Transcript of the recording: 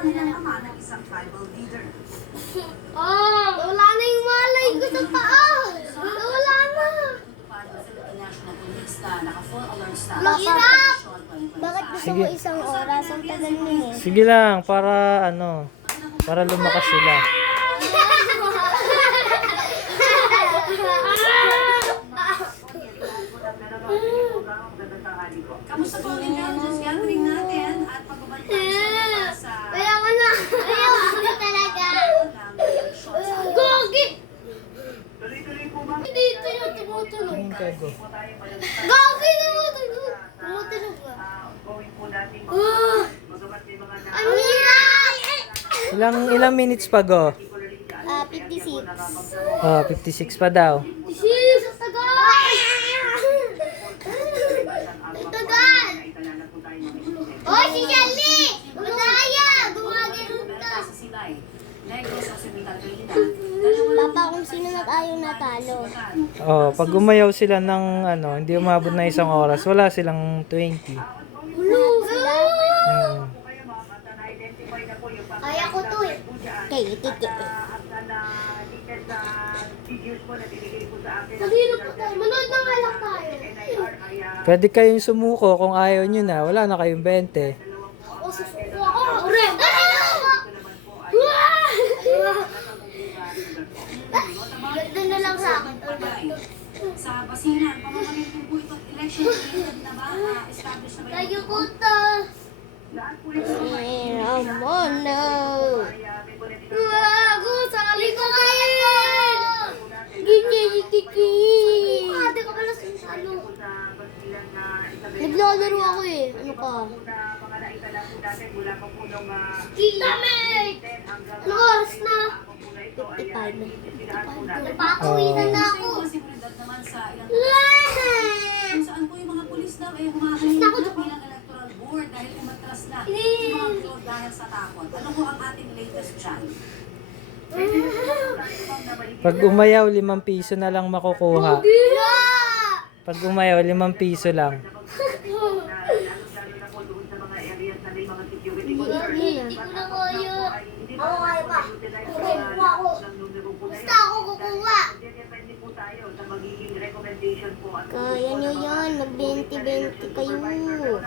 kanilang ama ng isang tribal leader. Wala na yung malay ko sa taas. Wala na. Tutupad ng Philippine National Police na naka-full alert status. Mahirap! Sean 2025. Bakit gusto Sige. mo isang oras? Ang tagal nun eh. Sige lang, para lumakas sila. Kamusta po ang intelligence gathering natin at pagbabantay sa Kaya ka na. Ayaw ko talaga. Gogi! Hindi ito yung tumutunog. Ayun ka, go. Gogi tumutunog. Tumutunog ba? Ang hirap! Ilang minutes pa, go? 56. 56 pa daw. Sis, ang tagal! Ang tagal! Hoy, si Shelly! Madaya! Gumagano'n ka! Papa, kung sino ayaw natalo. Pag umayaw sila ng hindi umabot na isang oras, wala silang 20. Ulo sila. Hmm. Kaya ko to eh. Kaya, Kanino po tayo? Manood ng alak tayo. Pwede kayong sumuko kung ayaw nyo na. Wala na kayong 20. O, susuko ako. Ren! Ganda na lang sa akin. sa basihan, pamamagitan po itong election related na ba established na ba Tayo ko to. Ramono. Wago, sali ko kayo. Gigi. Ate ka pala sa ano. Naglalaro ako eh. Ano ka? Dami! Ano oras na? 55 na. Napakauwinan na ako. posibilidad naman sa ilang kung saan po yung mga pulis daw ay humahangin na bilang electoral board dahil umatras na yung mga vote dahil sa takot. Ano po ang ating latest dyan? Pag umayaw, 5 piso na lang makukuha. Pag umayaw, 5 piso lang. Hindi ko na kaya. Ako kaya pa. Okay, kuha ako. Basta ako kukuha. Kaya nyo yan. Mag-20-20 kayo.